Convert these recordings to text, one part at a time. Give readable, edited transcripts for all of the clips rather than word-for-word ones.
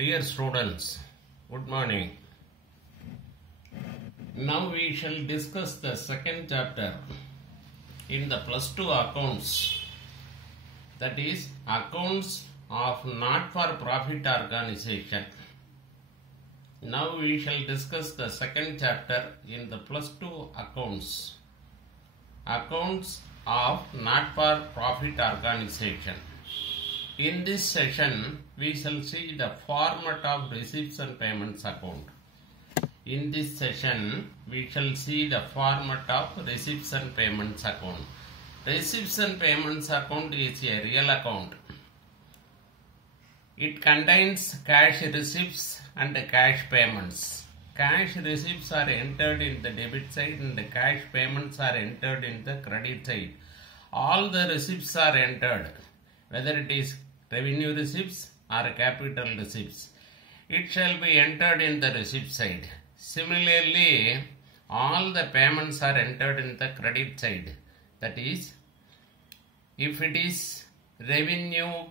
Dear students, good morning. Now we shall discuss the second chapter in the plus 2 accounts, that is accounts of not-for-profit organization. Now we shall discuss the second chapter in the plus 2 accounts, accounts of not-for-profit organization. In this session, we shall see the format of receipts and payments account. In this session, we shall see the format of receipts and payments account. Receipts and payments account is a real account. It contains cash receipts and cash payments. Cash receipts are entered in the debit side and the cash payments are entered in the credit side. All the receipts are entered, whether it is revenue receipts or capital receipts. It shall be entered in the receipt side. Similarly, all the payments are entered in the credit side. That is, if it is revenue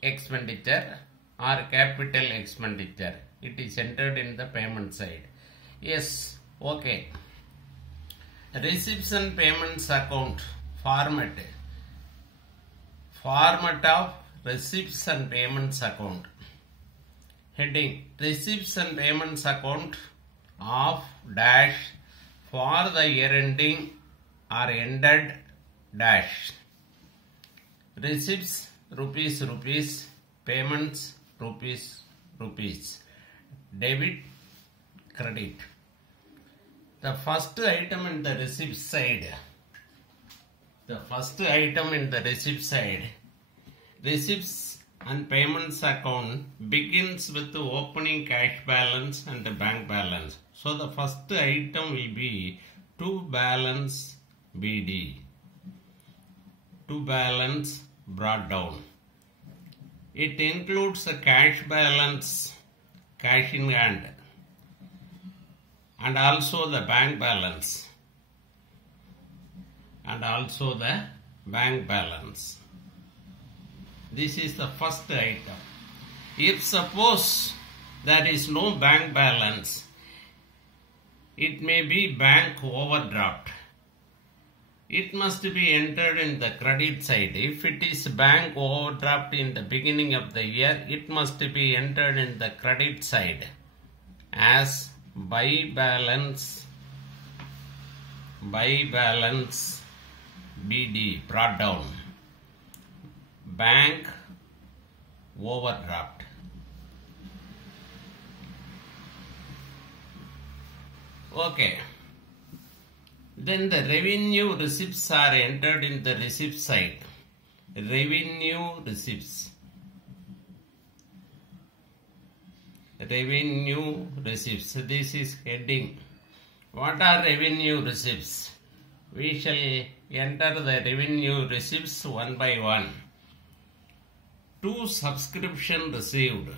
expenditure or capital expenditure, it is entered in the payment side. Yes, okay. Receipts and payments account format. Format of receipts and payments account. Heading: Receipts and payments account of dash for the year ending or ended dash. Receipts rupees rupees, payments rupees rupees, debit credit. The first item in the receipt side. Receipts and payments account begins with the opening cash balance and the bank balance. So the first item will be to balance BD. To balance brought down. It includes the cash balance, cash in hand, and also the bank balance. This is the first item. If suppose there is no bank balance, it may be bank overdraft. It must be entered in the credit side. If it is bank overdraft in the beginning of the year, it must be entered in the credit side as by balance BD brought down. Bank overdraft. Okay. Then the revenue receipts are entered in the receipt side. Revenue receipts. Revenue receipts. This is heading. What are revenue receipts? We shall enter the revenue receipts one by one. To subscription received.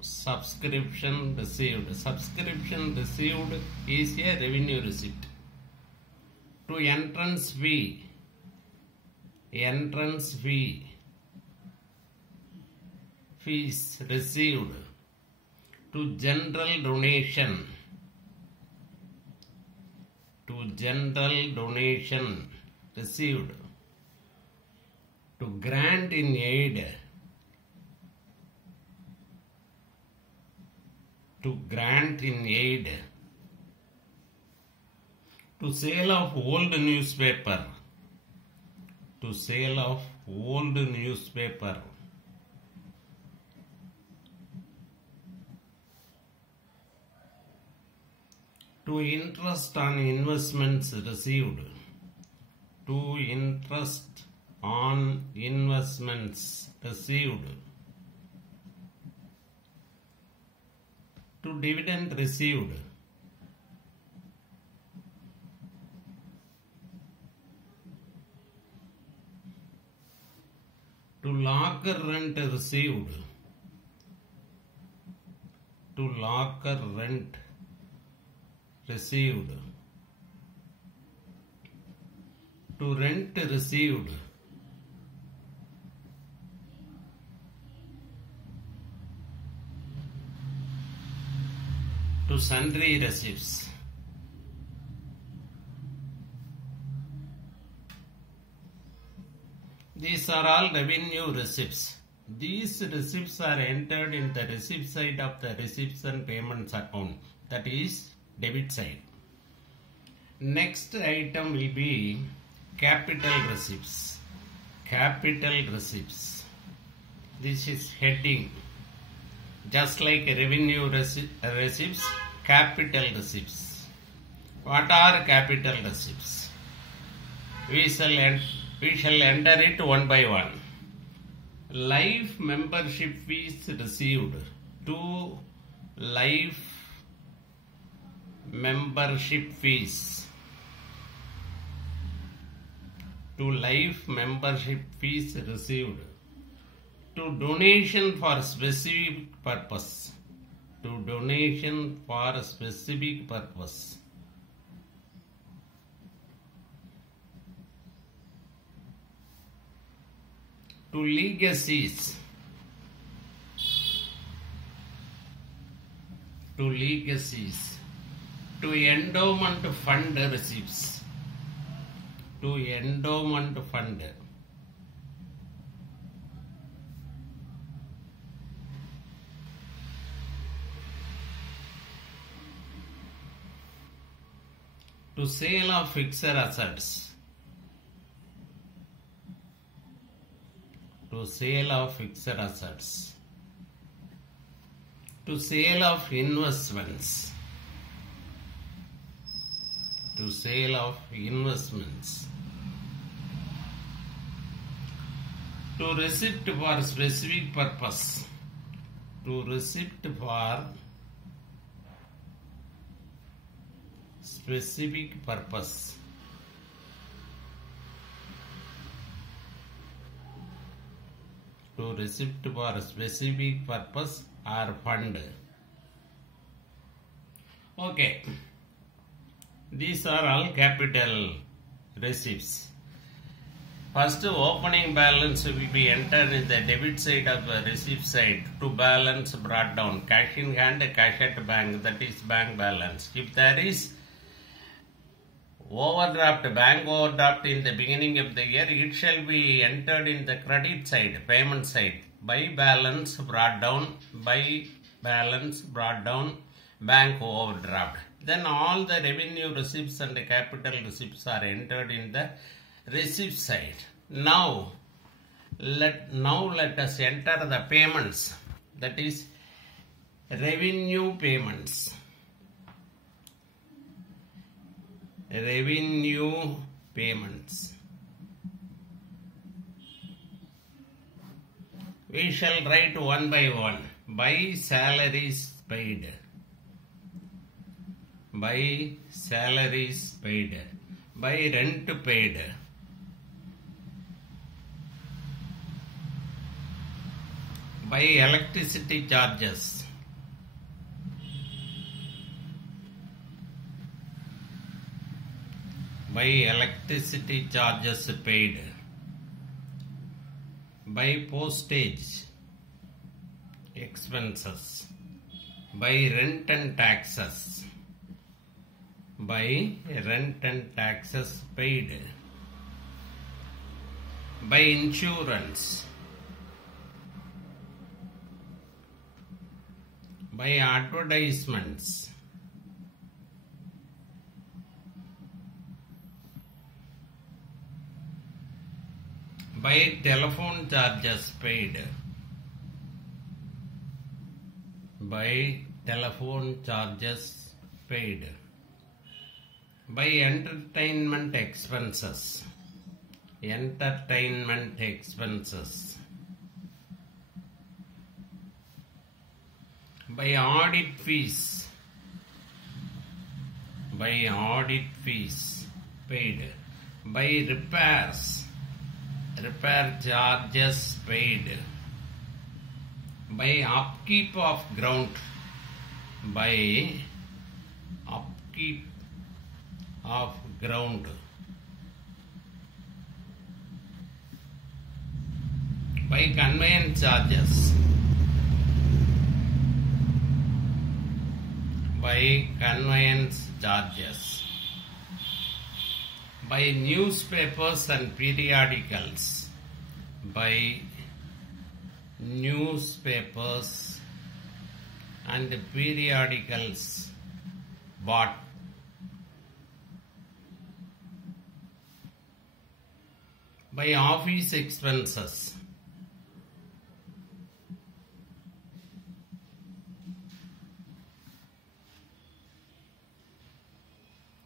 Subscription received is a revenue receipt. To entrance fee. Fees received. To general donation. Received. To grant in aid. To sale of old newspaper. To interest on investments received. To dividend received. To locker rent received. To rent received. to sundry receipts. These are all revenue receipts. These receipts are entered in the receipt side of the receipts and payments account, that is debit side. Next item will be capital receipts. Capital receipts. This is heading. Just like revenue receipts, capital receipts. What are capital receipts? We shall enter it one by one. Life membership fees received. 2 life membership fees. 2 life membership fees received. 2 donation for specific purpose. 2 donation for specific purpose. 2 legacies. 2 legacies. 2 endowment fund receipts. 2 endowment fund. 2 sale of fixed assets. 2 sale of fixed assets. 2 sale of investments. 2 sale of investments. 2 receipt for specific purpose. 2 receipt for specific purpose. 2 receipt for specific purpose or fund. Okay. These are all capital receipts. First, opening balance will be entered in the debit side of the receipt side. To balance brought down. Cash in hand, cash at bank, that is bank balance. If there is overdraft, bank overdraft in the beginning of the year, it shall be entered in the credit side, payment side. By balance brought down, by balance brought down, bank overdraft. Then all the revenue receipts and the capital receipts are entered in the receipt side. Now let us enter the payments, that is revenue payments. Revenue payments. We shall write one by one. By salaries paid. By salaries paid. By rent paid. By electricity charges. By electricity charges paid. By postage expenses. By rent and taxes. By rent and taxes paid. By insurance. By advertisements. By telephone charges paid. By telephone charges paid. By entertainment expenses. Entertainment expenses. By audit fees. By audit fees paid. By repairs. Repair charges paid. By upkeep of ground. By upkeep of ground. By conveyance charges. By by conveyance charges, by newspapers and periodicals, by newspapers and periodicals bought, by office expenses,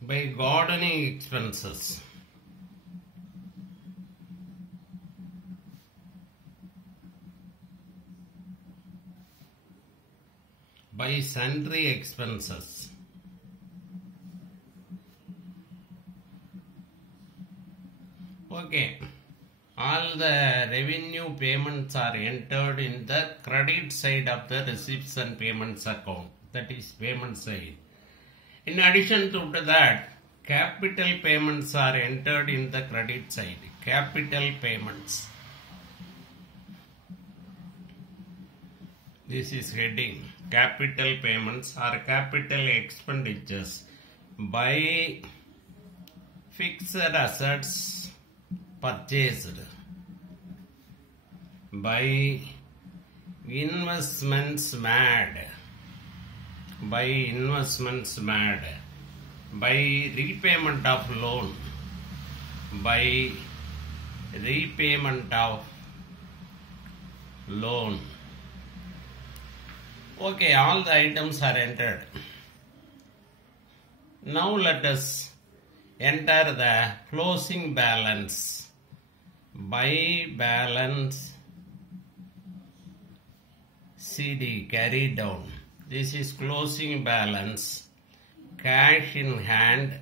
by gardening expenses, by sundry expenses, okay. All the revenue payments are entered in the credit side of the receipts and payments account, that is payment side. In addition to that, capital payments are entered in the credit side. Capital payments. This is heading. Capital payments are capital expenditures by fixed assets purchased, by investments made, by repayment of loan, by repayment of loan. Okay, all the items are entered. Now let us enter the closing balance. By balance CD carry down. This is closing balance. Cash in hand,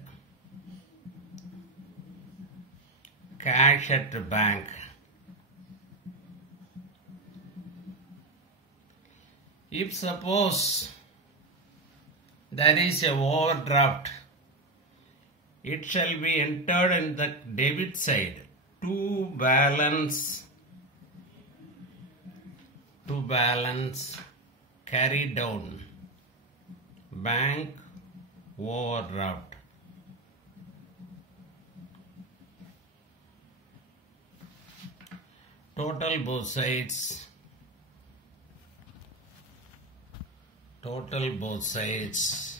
cash at the bank. If suppose there is a overdraft, it shall be entered in the debit side. To balance carry down, bank overdraft. Total both sides. Total both sides.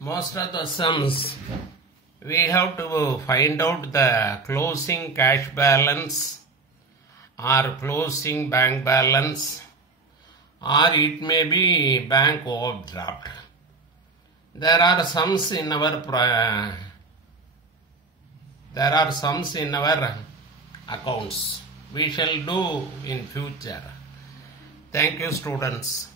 Most of the sums we have to find out the closing cash balance or closing bank balance, or it may be bank overdraft. There are sums in our accounts. We shall do in future. Thank you, students.